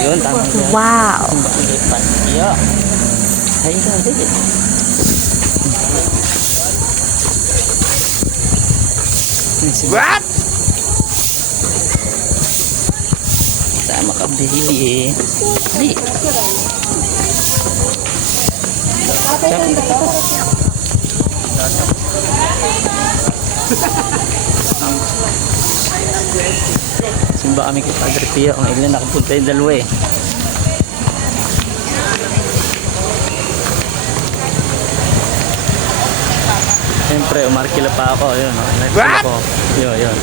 Yun, tama yan. Wow. Iya. Ay, hindi. What? Sama ka, baby. Di. Simba kami kay Padre Pio. Ang ilan nakapunta yung dalawa eh. Siyempre, umarkila pa ako. Yun, umarkila ko. Yun, yun.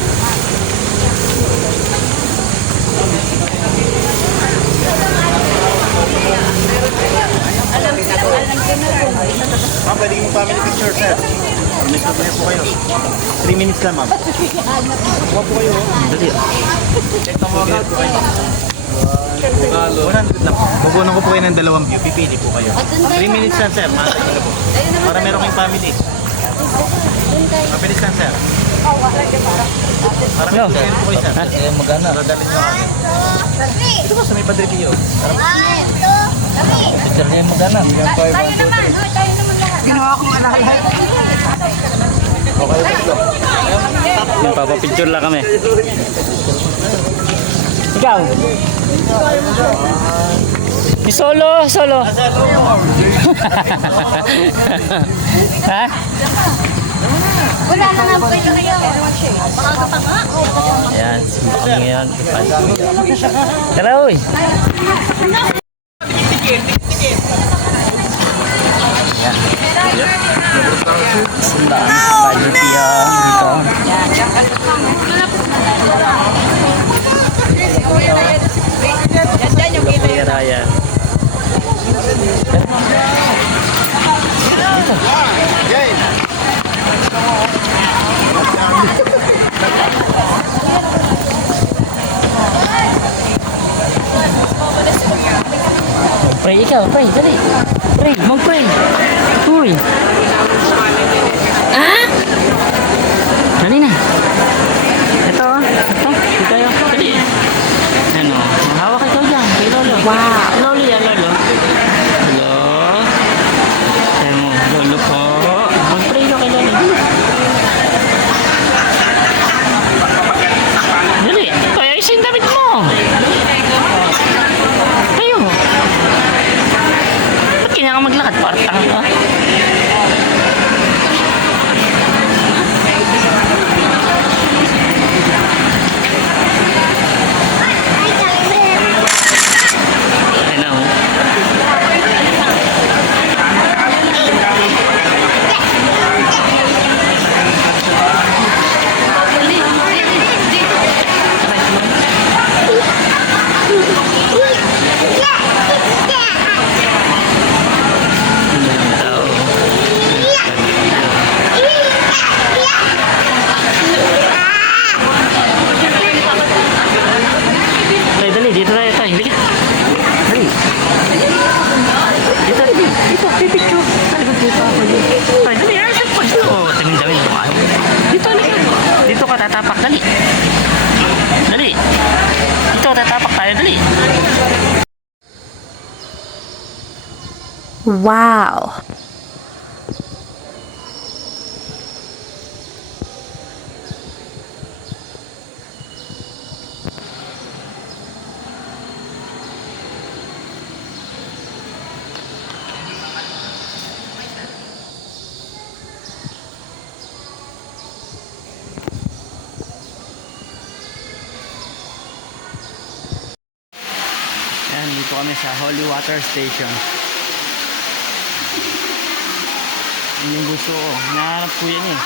Ma'am, pwede yung family picture, sir. May po kayo. 3 minutes lang, ma'am. Kuha po kayo. Dali. Check na mga po kayo. 100 lang. Kukunan ko po kayo ng dalawang view. Pipili po kayo. 3 minutes lang, sir. Matay ko na po. Para meron kayong family. Mabilis lang, sir. Para No. may po kayo, sir. Eh, magana. Dadalhin nyo kami. Ito po sa may Padre Pio. Picture niya yung magana. Ginawa kong alalay. Yung papapicture lang kami. Ikaw? Solo, solo. Ha? Wala na nga po kayo ngayon. Baka pa nga. Ayan, simba kami ngayon. Tara, uy. Simba kami sa Padre Pio dito. Kuya Ryan. Pray ikaw, pray, dali. Pray, mag-pray. Uy. Ah? Dali na. Ito, ito, dito tayo. Dali. Ano, hawak ikaw dyan, kay Lolo. Wow. Lolo yan, Lolo. Hello. Sabi mo, Lolo po. Mag-pray ka kay Lolo. Dali, kaya isin damit mo. Tayo. Ba't kailangan maglakad? Partang ka. Ayun na, oh. Dali, dali, dito tayo tayo. Halika. Dali. Dito, dali. Dito, pipicture. Dali, dito ako. Ay, dali, ay, sa pwesto. Tamin-tamin, tumayo. Dito, halika. Dito ka tatapak, dali. Dali. Dito, tatapak tayo, dali. Wow. Yan, dito kami sa Holy Water Station. Yun yung gusto ko. Hinahanap ko yan eh.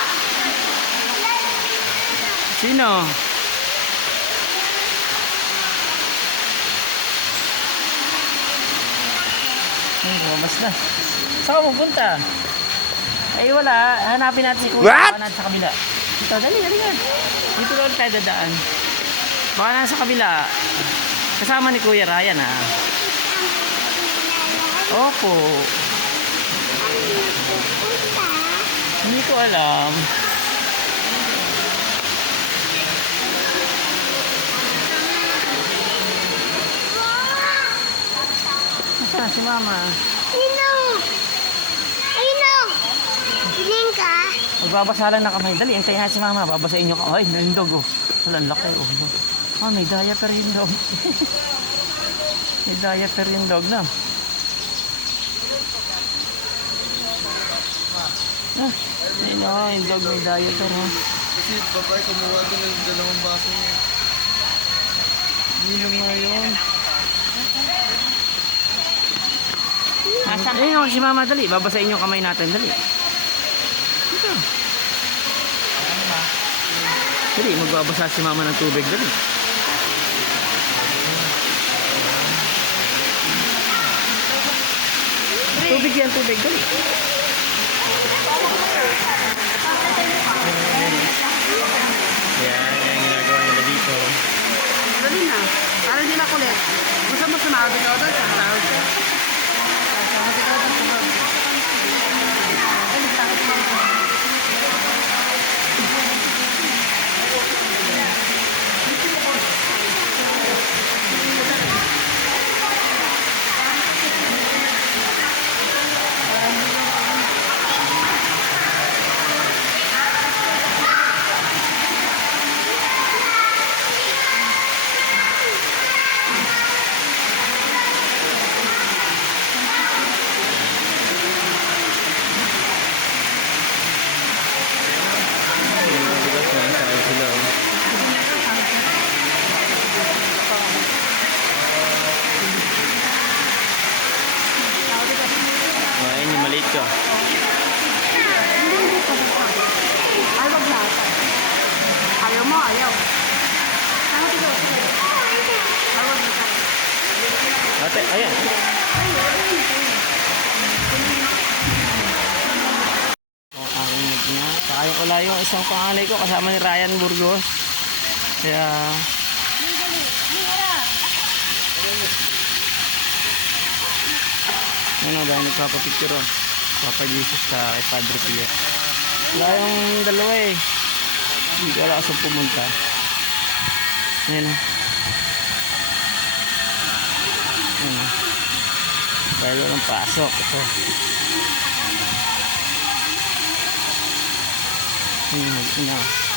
Sino? Ay, lumabas na. Saan ka pupunta? Ay, wala. Hanapin natin si Kuya. What? Baka nasa kabila. Dito, dali, dali yan. Dito lang tayo dadaan. Baka nasa kabila. Kasama ni Kuya Ryan, ha? Opo. Hindi ko alam. na, si Mama. Ino! Ino! Iling ka? Magbabasa lang na kamay. Dali, antayin na si Mama. Babasain nyo ka. Ay, nalindog oh. Walang laki oh. Ah, may diaper yung dog. May diaper yung dog na. Ah, ayun oh, yung dog may diaper oh. Kasi babae, kumuha doon ng dalawang baso niya. Nilong nga yun. Ayun oh, si Mama, dali. Babasain yung kamay natin, dali. Dito. Dali, magbabasa si Mama ng tubig, dali. Tubig yan, tubig, dali. Yan, yan yung ginagawa nila dito. Dali na. Para hindi na kulit. Gusto mo sumahod ikaw doon? Sumahod ka. Sumahod ikaw doon. Sumahod. Ay, takot mo. Sila, oh. Ayun yung maliit ko. Ay, wag na. Ayaw mo, ayaw. Sumahod ikaw. Ay, wag na. Ate, ayan. Ang na. Saka yung wala yung isang panganay ko kasama ni Ryan Burgos. Kaya... Ano dahil nagpapapicture oh. Papa Jesus sa kay Padre Pio. Wala yung dalawa eh. Hindi ko alam saan pumunta. Ayan oh. Ayan oh. Dahil walang pasok. Ito. Ayan oh.